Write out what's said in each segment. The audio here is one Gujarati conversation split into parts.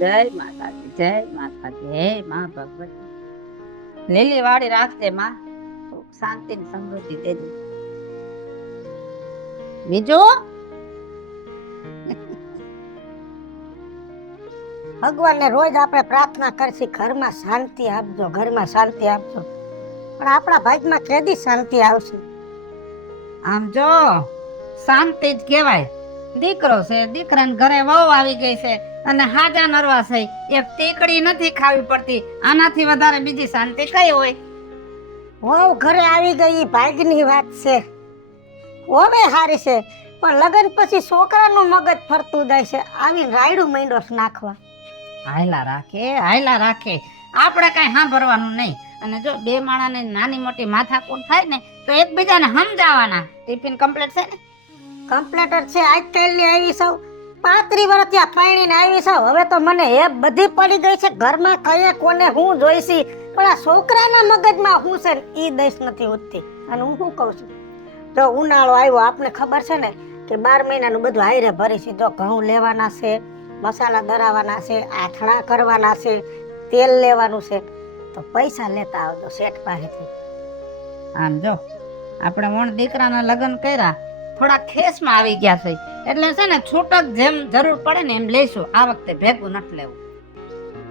જય માતાજી, જય માતાજી. હે માં ભગવતી, લીલી વાળી રાખજે માં, શાંતિ ને સમૃદ્ધિ દેજે. બીજું ભગવાનને રોજ આપણે પ્રાર્થના કરશી, ઘરમાં શાંતિ આપજો, ઘરમાં શાંતિ આપજો, પણ આપણા ભાગમાં કેદી શાંતિ આવશે? આમ જો શાંતિ જ કહેવાય. દીકરો છે, દીકરાને ઘરે વહુ આવી ગઈ છે અને હાજા નરવા છે, એક ટીકડી નથી ખાવી પડતી. આનાથી વધારે બીજી શાંતિ કઈ હોય? વહુ ઘરે આવી ગઈ ભાગ્યની વાત છે. ઓમે હારી છે, પણ લગ્ન પછી છોકરાનું મગજ ફરતું જાય છે, આવી રાયડું માંડો નાખવા. હાયલા રાખે, આપણે કઈ સાંભળવાનું નહીં. અને જો બે માણાને નાની મોટી માથાકૂટ થાય ને તો એકબીજાને સમજાવવાના. ટિફિન કમ્પ્લીટ છે ને? કમ્પ્લેટર છે. આજકાલની આવી સૌ 35 વર્ષ ત્યાં પાણીને આવી સૌ. હવે તો મને એ બધી પડી ગઈ છે, ઘરમાં કયે કોને હું જોઈશી, પણ આ છોકરાના મગજમાં હું છે ઈ દઈશ નથી ઉઠતી. અને હું શું કહું છું, જો ઉનાળો આવ્યો, આપને ખબર છે ને કે 12 મહિનાનું બધું હાયરે ભરી છે. જો ઘઉં લેવાના છે, મસાલા દરાવવાના છે, આથણા કરવાના છે, તેલ લેવાનું છે, તો પૈસા લેતા આવજો શેઠ પાસેથી. આમ જો આપણે વણ દીકરાના લગ્ન કર્યા, થોડા ખેસમાં આવી ગયા છે, એટલે છે ને છૂટક જેમ જરૂર પડે ને એમ લઈશું. આ વખતે ભેગું નથી લેવું.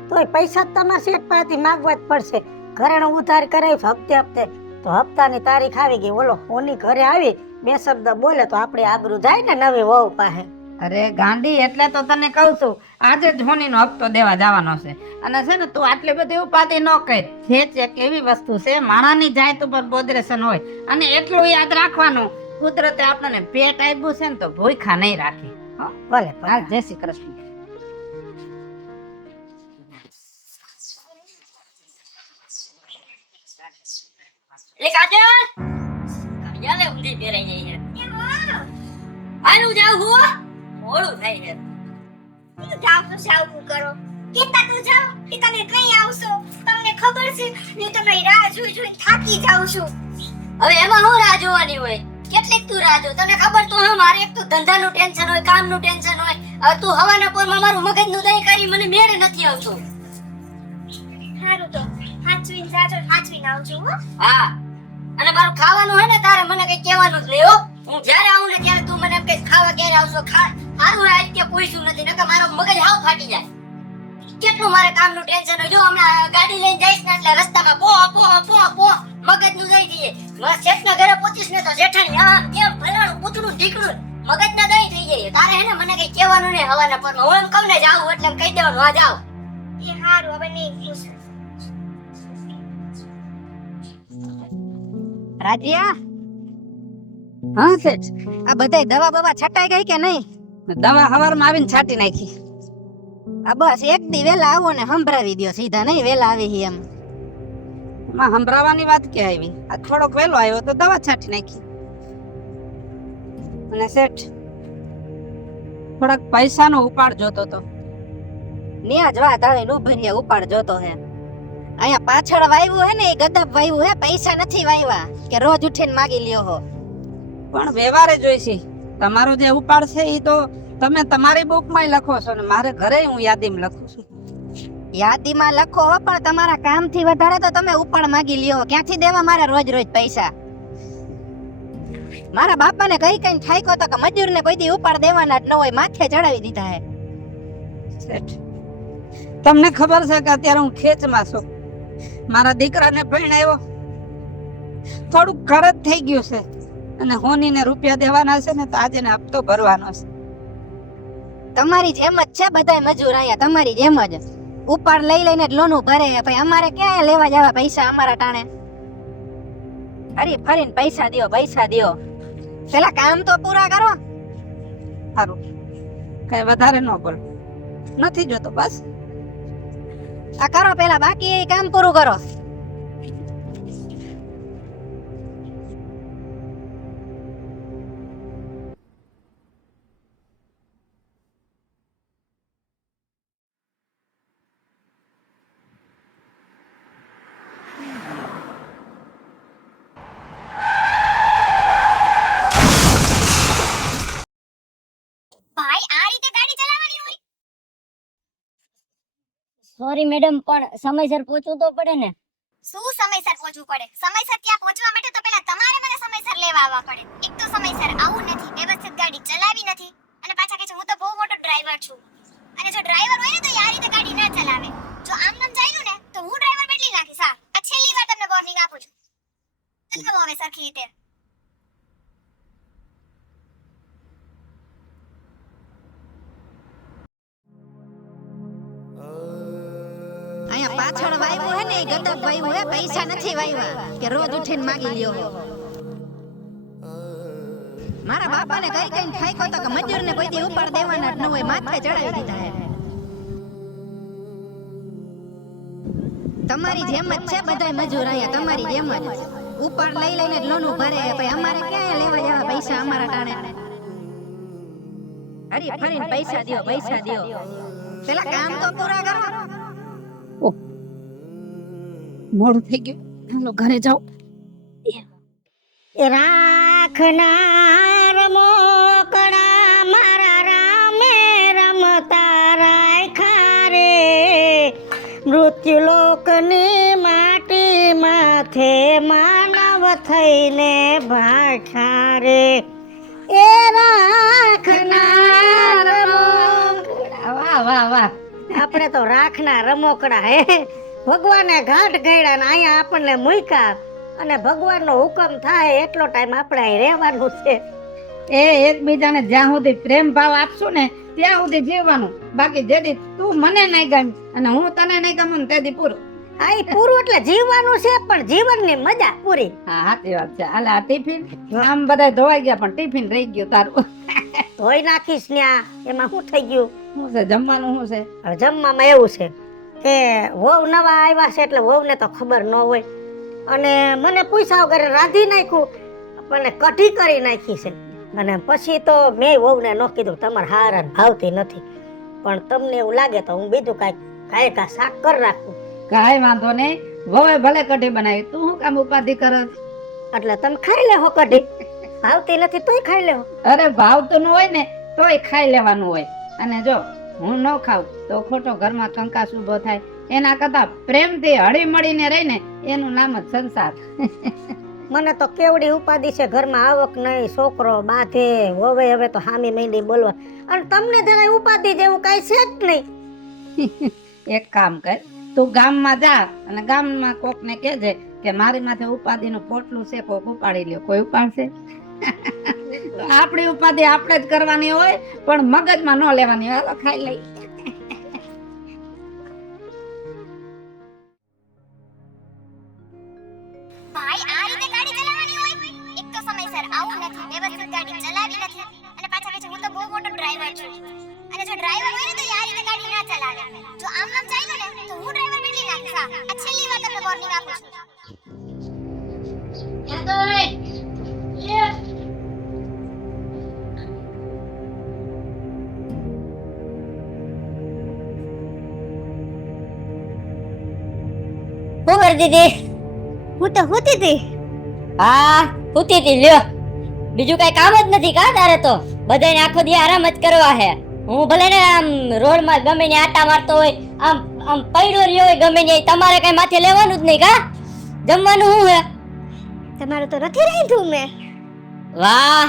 તોય પૈસા તમારે શેઠ પાસેથી માંગવા જ પડશે. ઘરેણું ઉધાર કરાવી હપ્તે હપ્તે, તો હપ્તાની તારીખ આવી ગઈ, બોલો ઓની ઘરે આવી 2 શબ્દ બોલે તો આપણી આબરૂ જાય ને નવી વહુ પાસે. અરે ગાંડી, એટલે તો તને કહું છું, આજે જ હોનીનો હપ્તો દેવા જવાનો છે. અને છે ને તું આટલી બધી ઉપાધિ ન કર. જે ચેક એવી વસ્તુ છે, માણાની જાત ઉપર બોદરેશન હોય. અને એટલું યાદ રાખવાનું, કુદરતે આપણને પેટ આપ્યું છે ને તો ભૂખા નહીં રાખી. ભલે હાલ, જય શ્રી કૃષ્ણ. એ કાજલ કાજલે ઊંધી પહેરાઈ ગઈ છે. હાલું જાવ હું મોડું થાય છે. તું જાવ તો સાવું કરો. કેતા તો જાવ કે તમે કઈ આવશો, તમને ખબર છે હું તમારી રાહ જોઈ થાકી જાઉં છું. હવે એમાં હું રાહ જોવાની હોય? કેટલીક તું રાહ જો, તને ખબર તો હા, મારે એક તો ધંધાનું ટેન્શન હોય, કામનું ટેન્શન હોય. હવે તું હવાના પોરમાં મારું મગજનું દહીં કરી મને મેળે નથી આવતો. સારું તો હાચવીને જાજો, હાચવીને આવજો હો. હા, અને મારું ખાવાનું હોય ને તારે મને કઈ કહેવાનું જ નહીં હો. હું જ્યારે આવું ને ત્યારે તું મને એમ કહીશ ખાવા ક્યારે આવશો. સારું રાત કે પૂછ્યું નથી, નકર મારો મગજ હાવ ફાટી જાય. કેટલું મારે કામનું ટેન્શન હોય. જો હમણાં ગાડી લઈને જઈશ ને એટલે રસ્તામાં પો મગજનું દઈ દઈએ. મારા શેઠના ઘરે પહોંચીશ ને તો શેઠાણી આમ કેમ ફલાણું પૂતળું ઢીકણું મગજના દઈ થઈ જાય. તારે હે ને મને કઈ કહેવાનું નહીં હવાના પરમાં. હું એમ કહું ને જાઉં એટલે કહી દેવાનું હા જાવ. એ સારું, હવે નહીં પૂછ. રાજ્યા, હા શેઠ, આ બધાય દવા બવા છટાઈ ગઈ કે નહીં? દવા હવારમાં આવીને છાંટી નાખી. આ બસ એક દી વેલા આવો ને સંભળાવી દો સીધા, નહીં વેલા આવી હી એમ. માં સંભળાવાની વાત કે આવી? આ થોડોક વહેલો આવ્યો તો દવા છાંટી નાખી. અને શેઠ, થોડાક પૈસાનો ઉપાડ જોતો તો. ન્યા જ વાત આવે, નો ભર્યા ઉપાડ જોતો હે. અહીંયા પાછળ વાવ્યું હે ને એ ગદબ વાવ્યું હે, પૈસા નથી વાવ્યા કે રોજ ઉઠીને માગી લ્યો હો. પણ વ્યવહારે જોઈશે. તમારો જે ઉપાડ છે એ તો તમે તમારી બુકમાં લખો છો ને મારે ઘરે હું યાદીમાં લખું છું. યાદીમાં લખો હો, પણ તમારા કામથી વધારે તો તમે ઉપાડ માગી લ્યો. ક્યાંથી દેવા મારે રોજ રોજ પૈસા? મારા બાપાને કઈ કઈ ઠાઈકો તો કે મજૂરને કોઈ દી ઉપાડ દેવાના જ ન હોય, માથે ચડાવી દીધા હે. શેઠ, તમને ખબર છે કે અત્યારે હું ખેંચમાં છું. મારા દીકરાને પરણાવ્યો, થોડુંક ખર્ચ થઈ ગયું છે અને હોનીને રૂપિયા દેવાના છે ને તો આજે ને હપ્તો ભરવાનો છે. તમારી જેમ જ છે બધાય મજૂર અહીંયા, તમારી જેમ જ ઉપાડ લઈ લઈને જ લોનું ભરે. ભાઈ અમારે ક્યાં લેવા જવા પૈસા અમારા ટાણે? ફરી ફરીને પૈસા દ્યો, પૈસા દ્યો. પેલા કામ તો પૂરા કરો. સારું, કઈ વધારે ન બોલ, નથી જોતો બસ. આ કરો પેલા, બાકી એ કામ પૂરું કરો. ભાઈ આ રીતે ગાડી ચલાવવાની હોય? સોરી મેડમ પણ સમયસર પહોંચવું તો પડે ને. શું સમયસર પહોંચવું પડે? સમયસર ત્યાં પહોંચવા માટે તો પહેલા તમારે મને સમયસર લેવા આવવા પડે. એક તો સમયસર આવું નથી, વ્યવસ્થિત ગાડી ચલાવી નથી, અને પાછા કહે છે હું તો બહુ મોટો ડ્રાઈવર છું. અને જો ડ્રાઈવર હોય ને તો આ રીતે ગાડી ના ચલાવે. જો આમ નામ ચાલ્યું ને તો હું ડ્રાઈવર બદલી નાખીશ. હા, આ છેલ્લી વાર તમને વોર્નિંગ આપું છું. ચલાવો હવે સરખી રીતે. અહીંયા પાછળ વાયવું હે ને એ ગદબ વાયવું હે, પૈસા નથી વાયવા કે રોજ ઉઠીને માગી લ્યો. મારા બાપાને કઈ કઈ ઠાઈકો તો કે મજૂરને કોઈ દી ઉપાડ દેવાના જ ન હોય, માથે ચડાવી દીધા હે. તમારી જેમ જ છે બધાય મજૂર અહીંયા, તમારી જેમ જ ઉપાડ લઈ લઈને જ લોન ભરે. ભાઈ અમારે ક્યાં લેવા જવા પૈસા અમારા ટાણે? હરી ફરીને પૈસા દ્યો, પૈસા દ્યો. પેલા કામ તો પૂરા કરો. મોડું થઈ ગયું, હાલો ઘરે જાઓ. એ રાખનાર મોકળા મારા રામે રમતા રાખ્યા રે, મૃત્યુલોકની માટી માથે માનવ થઈને ભાઠા રે. એ રાખનાર વાહ વાહ વાહ. આપણે તો રાખના રમોકડા હે. ભગવાને ઘાટ ગયડા ને અહીંયા આપણને મૂક્યા, અને ભગવાનનો હુકમ થાય એટલો ટાઈમ આપણે અહીં રહેવાનું છે. એ એકબીજાને જ્યાં સુધી પ્રેમ ભાવ આપશું ને ત્યાં સુધી જીવવાનું. બાકી જેથી તું મને નહીં ગમી અને હું તને નહીં ગમું ને તેથી પૂરું. આ ઈ પૂરું એટલે જીવવાનું છે, પણ જીવનની મજા પૂરી. હા સાચી વાત છે. હાલે આ ટિફિન આમ બધા ધોવાઈ ગયા પણ ટિફિન રહી ગયું તારું. ધોઈ નાખીશ ન્યા, એમાં શું થઈ ગયું? શું છે જમવાનું? શું છે હવે જમવામાં એવું છે કે વહુ નવા આવ્યા છે એટલે વહુને તો ખબર ન હોય, અને મને પૂછ્યા વગર રાંધી નાખ્યું, પણ કઢી કરી નાખી છે. અને પછી તો મેં વહુને ન કીધું તમારે હારાને ભાવતી નથી, પણ તમને એવું લાગે તો હું બીજું કાંઈ કા શાક કરી રાખું. કાંઈ વાંધો નહીં, વહુએ ભલે કઢી બનાવી, તું શું કામ ઉપાધિ કરસ? એટલે તમે ખાઈ લેહો કઢી. ભાવતી નથી તોય ખાઈ લેહો. અરે ભાવતું ન હોય ને તોય ખાઈ લેવાનું હોય. અને જો હું ન ખાઉં તો ખોટો ઘરમાં કંકાસ ઉભો થાય. એના કરતા પ્રેમથી હળી મળીને રહીને એનું નામ જ સંસાર. મને તો કેવડી ઉપાધિ છે, ઘરમાં આવક નહીં, છોકરો બાધે, વવે હવે તો હામી માંડી બોલવા, અને તમને જરાય ઉપાધિ જેવું કાંઈ છે જ નહીં. એક કામ કર, તું ગામમાં જા અને ગામમાં કોકને કહેજે કે મારી માથે ઉપાધિનું પોટલું છે, કોક ઉપાડી લ્યો. કોઈ ઉપાડશે? આપણી ઉપાધિ આપણે જ કરવાની હોય, પણ મગજમાં ન લેવાની. હાલો ખાઈ લઈ. ભાઈ આ રીતે ગાડી ચલાવવાની હોય? એક તો સમયસર આવું નથી, વ્યવસ્થિત ગાડી ચલાવી નથી, અને પાછા કહે છે હું તો બહુ મોટો ડ્રાઈવર છું. અને જો ડ્રાઈવર હોય ને તો આ રીતે ગાડી ના ચલાવે. જો આમ નામ ચાલ્યું ને તો હું ડ્રાઈવર બદલી નાખીશ. હા, આ છેલ્લી વાર તમને વોર્નિંગ આપું છું. શું કરતી હતી? હું તો હોતી હતી. હા, સૂતી હતી. લ્યો, બીજું કઈ કામ જ નથી કા તારે તો? બધાને આખો દી આરામ જ કરવા હે. હું ભલે ને આમ રોડમાં ગમે ને આટા મારતો હોય, આમ આમ પડ્યો રહ્યો હોય ગમે ને, તમારે કઈ માથે લેવાનું જ નહીં કા? જમવાનું શું હે? તમારું તો નથી રાંધ્યું મેં. વાહ,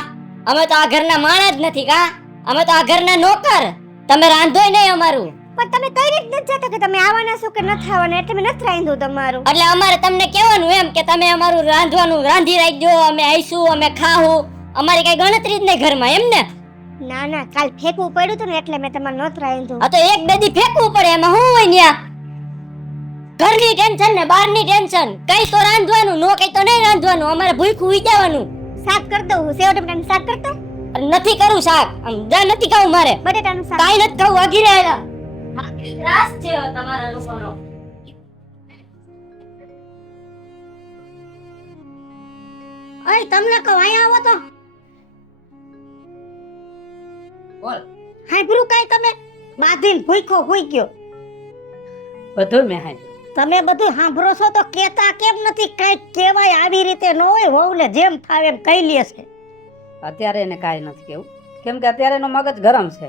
અમે તો આ ઘરના માણસ જ નથી કા? અમે તો આ ઘરના નોકર. તમે રાંધોય નહીં અમારું. પણ તમે કઈ રીતે નથી જતા કે તમે આવવાના છો કે નથી આવવાના, એટલે મેં નથી રાંધ્યું તમારું. એટલે અમારે તમને કહેવાનું એમ કે તમે અમારું રાંધવાનું રાંધી રાખજો, અમે આવીશું, અમે ખાવું. અમારી કઈ ગણતરી જ નહીં ઘરમાં, એમ ને? ના ના, કાલ ફેંકવું પડ્યું હતું ને એટલે મેં તમારું નથી રાંધ્યું. આ તો એક બે દી ફેંકવું પડે, એમાં શું હોય ન્યા? ઘરની ટેન્શન ને બહારની ટેન્શન. કઈ તો રાંધવાનું, નો કઈ તો નહીં રાંધવાનું. અમારે ભૂખ્યું હુઈ જવાનું. શાક કર દઉં, સેવ ટમેટાનું શાક કરતો. નથી કરું શાક, આમ જા નથી ખાવું મારે. બટેટાનું શાક. કાઈ નથી ખાવું, આગી રહેલા. ત્રાસ છે તમારા લોકોનો. અય તમને કહું અહીંયા આવો તો. બોલ. હાય ભૂરું કાંઈ તમે બાંધીને ભૂખ્યો હોઈ ગયો. બધું મેં હાંભળ્યું. તમે બધું સાંભળો છો તો કેતા કેમ નથી? કઈ કહેવાય આવી રીતે ન હોય, વહુને જેમ ફાવે એમ કહી લે છે. અત્યારે એને કાંઈ નથી કેવું, કેમ કે અત્યારે એનો મગજ ગરમ છે.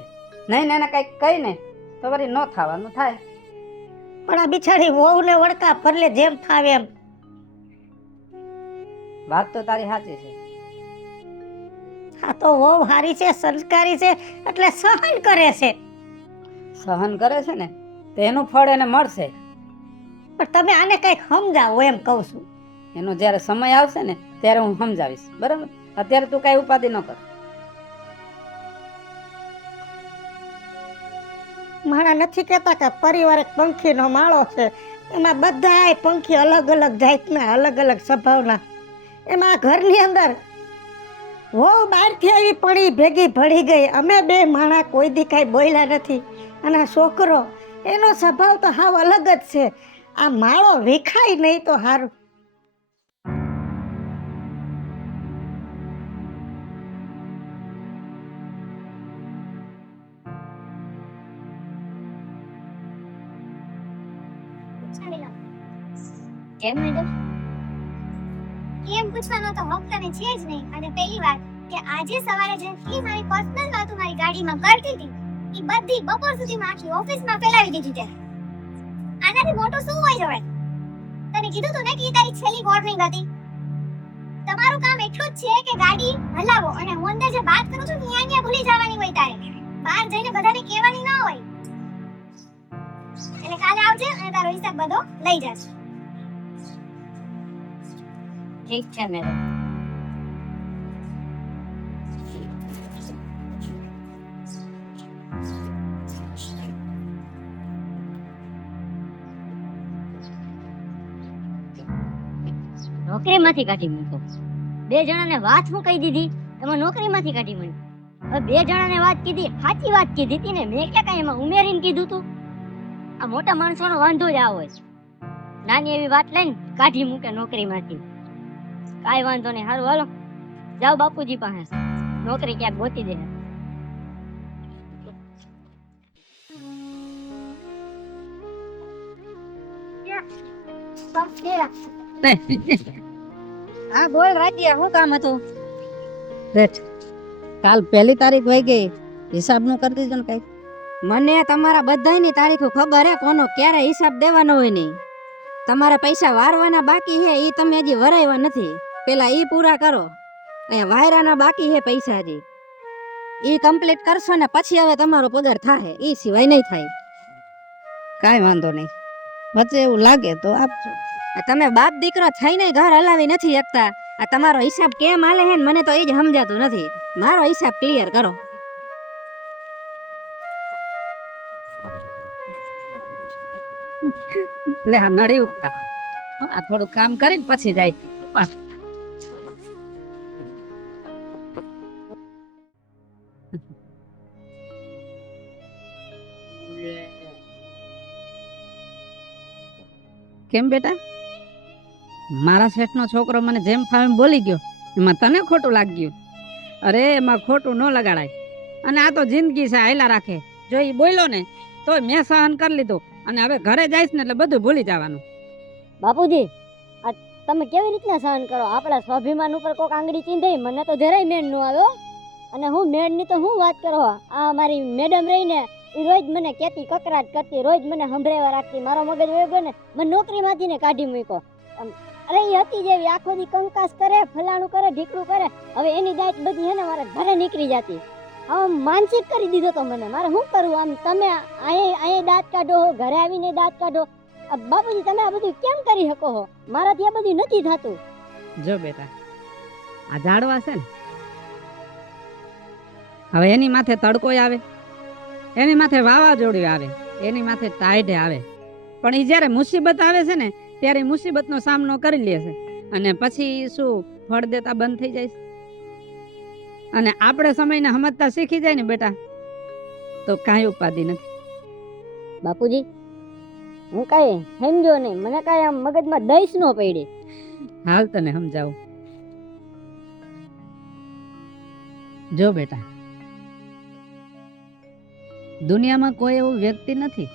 નહીં ને એને કાંઈક કહી ને તો વળી ન થવાનું થાય. પણ આ બિચારી વહુને વળકા ફરલે જેમ થાવે એમ. વાત તો તારી સાચી છે. આ તો વહુ હારી છે, સંસ્કારી છે, એટલે સહન કરે છે. સહન કરે છે ને તો એનું ફળ એને મળશે. પણ તમે આને કંઈક સમજાવો એમ કહું છું. એનો જ્યારે સમય આવશે ને ત્યારે હું સમજાવીશ, બરાબર? અત્યારે તું કાંઈ ઉપાધિ ન કર. માણા નથી કહેતા કે પરિવાર એક પંખીનો માળો છે, એમાં બધાય પંખી અલગ અલગ જાતના, અલગ અલગ સ્વભાવના. એમાં આ ઘરની અંદર વહુ બહારથી આવી પડી ભેગી ભળી ગઈ. અમે બે માણા કોઈ દી કાંઈ બોલ્યા નથી. અને આ છોકરો એનો સ્વભાવ તો હાવ અલગ જ છે. આ માળો વિખાય નહીં તો સારું. કેમ મેડમ? કેમ પૂછવાનો તો હક તને છે જ નહીં. અને પહેલી વાત કે આજે સવારે જેટલી મારી પર્સનલ વાતો મારી ગાડીમાં કરતી હતી એ બધી બપોર સુધીમાં આખી ઓફિસમાં ફેલાવી દીધી તે. આનાથી મોટું શું હોય જવાય? તને કીધું તું ને કે ઈ તારી છેલ્લી વોર્નિંગ હતી. તમારું કામ એટલું જ છે કે ગાડી હલાવો અને હું અંદર જે વાત કરું છું ત્યાં ભૂલી જવાની હોય તારે. બહાર જઈને બધાને કહેવાની ના હોય. એટલે કાલે આવજે અને તારો હિસાબ બધો લઈ જશે. ઠીક છે મેડમ. નોકરીમાંથી કાઢી મૂકો. બે જણાને વાત હું કહી દીધી, એમાં નોકરીમાંથી કાઢી મૂકી. હવે બે જણાને વાત કીધી, સાચી વાત કીધી હતી ને, મેં ક્યાં કઈ એમાં ઉમેરીને કીધું તું? આ મોટા માણસોનો વાંધો જ આવો છે. નાની એવી વાત લઈને કાઢી મૂકે નોકરીમાંથી. કાંઈ વાંધો નહીં, સારું હાલો જાઓ બાપુજી પાસે, નોકરી ક્યાંક ગોતી દે. હા બોલ રાજ્યા, શું કામ હતું? રેટ કાલ 1 તારીખ વહી ગઈ, હિસાબનું કરી દીધું ને કઈ? મને તમારા બધાયની તારીખો ખબર હે, કોનો ક્યારે હિસાબ દેવાનો હોય નહીં. તમારા પૈસા વારવાના બાકી છે, ઈ તમે હજી વરાવ્યા નથી. પેલા ઈ પૂરા કરો. અહીંયા વાયરાના બાકી છે પૈસા હજી, ઈ કમ્પ્લીટ કરશો ને પછી હવે તમારો પગાર થાય, ઈ સિવાય નહીં થાય. કાંઈ વાંધો નહીં, વચ્ચે એવું લાગે તો આપજો. આ તમે બાપ દીકરો થઈને ઘર હલાવી નથી શકતા. આ તમારો હિસાબ કેમ હાલે છે ને મને તો એ જ સમજાતું નથી. મારો હિસાબ ક્લિયર કરો. લે આ નડી ઉઠતા, આ થોડું કામ કરીને પછી જાય. કેમ બેટા, મારા શેઠનો છોકરો મને જેમ ફાવે બોલી ગયો, એમાં તને ખોટું લાગ્યું? અરે એમાં ખોટું ન લગાડાય. અને આ તો જિંદગી છે, હાયલા રાખે. જો એ બોલ્યો ને તો મેં સહન કરી લીધું, અને હવે ઘરે જઈશ ને એટલે બધું ભૂલી જવાનું. બાપુજી, આ તમે કેવી રીતના સહન કરો? આપણા સ્વાભિમાન ઉપર કોક આંગળી ચીંધાઈ, મને તો જરાય મેળ ન આવ્યો. અને હું મેળની તો હું વાત કરો, આ મારી મેડમ રહીને એ રોજ મને કહેતી, કકરાટ કરતી, રોજ મને સંભળાવ્યા રાખતી. મારો મગજ વયો ગયો ને, મને નોકરીમાંથી ને કાઢી મૂક્યો. અરે એ હતી જેવી, આખો દી કંકાસ કરે, ફલાણું કરે, ઢીકડું કરે. હવે એની દાંત બધી હે ને મારા ઘરે નીકળી જતી. આમ માનસિક કરી દીધો તો મને. મારે શું કરવું? આમ તમે અહીંયા દાંત કાઢો, ઘરે આવીને દાંત કાઢો. આ બાપુજી તમે આ બધું કેમ કરી શકો છો? મારાથી આ બધું નથી થતું. જો બેટા, આ ઝાડવા છે ને, હવે એની માથે તડકો આવે, એની માથે વાવાઝોડું આવે, એની માથે ટાઈડ આવે, પણ એ જ્યારે મુસીબત આવે છે ને ત્યારે મુસીબતનો સામનો કરી લે છે, અને પછી શું ફળ દેતા બંધ થઈ જાય છે. અને આપણે સમયને સમજતા શીખી જાય ને બેટા, તો કાંઈ ઉપાધિ નથી. બાપુજી, હું કાંઈ સમજો નહીં, મને કાંઈ આમ મગજમાં દઈશ ન પડી. હાલ તને સમજાવું. જો બેટા, દુનિયામાં કોઈ એવું વ્યક્તિ નથી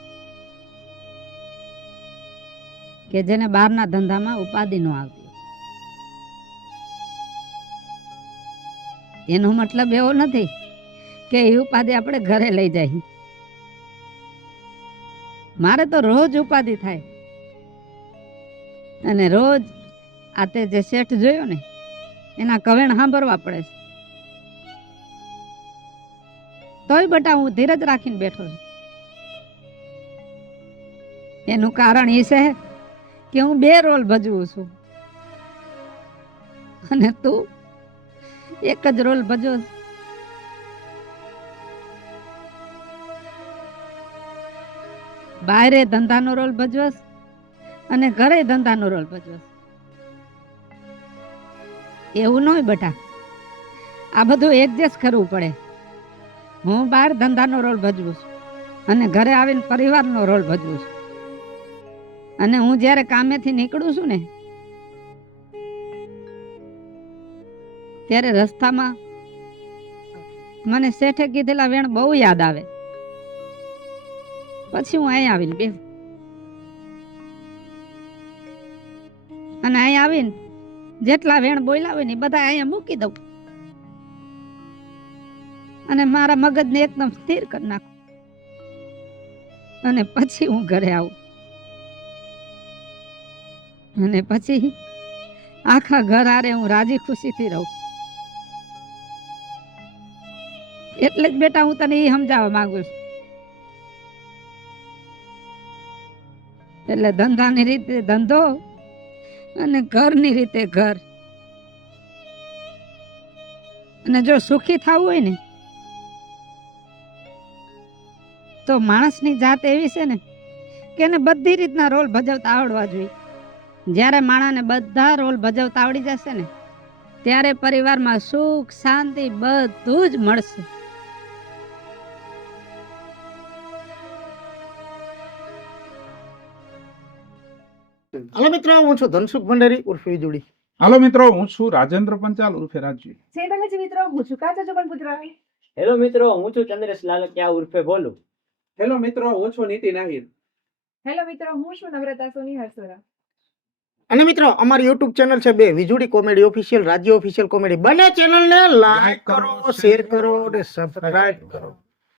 કે જેને બહારના ધંધામાં ઉપાધિ ન આવતી. એનો મતલબ એવો નથી કે એ ઉપાધિ આપણે ઘરે લઈ જાય. મારે તો રોજ ઉપાધિ થાય અને રોજ આ તે જે શેઠ જોયો ને એના કવેણ સાંભળવા પડે છે. તોય બટા હું ધીરજ રાખીને બેઠો છું. એનું કારણ એ છે કે હું 2 રોલ ભજવું છું અને તું એક જ રોલ ભજવો છે. બહારે ધંધાનો રોલ ભજવસ અને ઘરે ધંધાનો રોલ ભજવસ. એવું ન હોય બટા, આ બધું એડજસ્ટ કરવું પડે. હું બહાર ધંધાનો રોલ ભજવું છું અને ઘરે આવીને પરિવારનો રોલ ભજવું છું. અને હું જ્યારે કામેથી નીકળું છું ને ત્યારે રસ્તામાં મને શેઠે કીધેલા વેણ બહુ યાદ આવે. પછી હું અહીં આવીને બેસ અને અહીં આવીને જેટલા વેણ બોલ્યા હોય ને એ બધા અહીંયા મૂકી દઉં અને મારા મગજને એકદમ સ્થિર કરી નાખું અને પછી હું ઘરે આવું અને પછી આખા ઘર આરે હું રાજી ખુશીથી રહું. એટલે જ બેટા હું તને એ સમજાવવા માંગુ છું. એટલે ધંધાની રીતે ધંધો અને ઘરની રીતે ઘર. અને જો સુખી થવું હોય ને તો માણસની જાત એવી છે ને કે એને બધી રીતના રોલ ભજવતા આવડવા જોઈએ. જ્યારે માણસને બધા રોલ ભજવતા આવડી જશે ને ત્યારે પરિવારમાં સુખ શાંતિ બધું જ મળશે. હાલો મિત્રો, હું છું ધનસુખ ભંડારી ઉર્ફે વીજળી. હાલો મિત્રો, હું છું રાજેન્દ્ર પંચાલ ઉર્ફે રાજજી. હેલો મિત્રો, હું છું ચંદ્રેશ લાલકિયા ઉર્ફે ભોલું. હેલો મિત્રો, હું છું નીતિન આહિર. હેલો મિત્રો, હું છું નમ્રતા સોની હરસોરા. અને મિત્રો, અમારી યુટ્યુબ ચેનલ છે 2 વીજળી કોમેડી ઓફિશિયલ, રાજ્ય ઓફિશિયલ કોમેડી. બંને ચેનલને લાઈક કરો, શેર કરો અને સબસ્ક્રાઇબ કરો.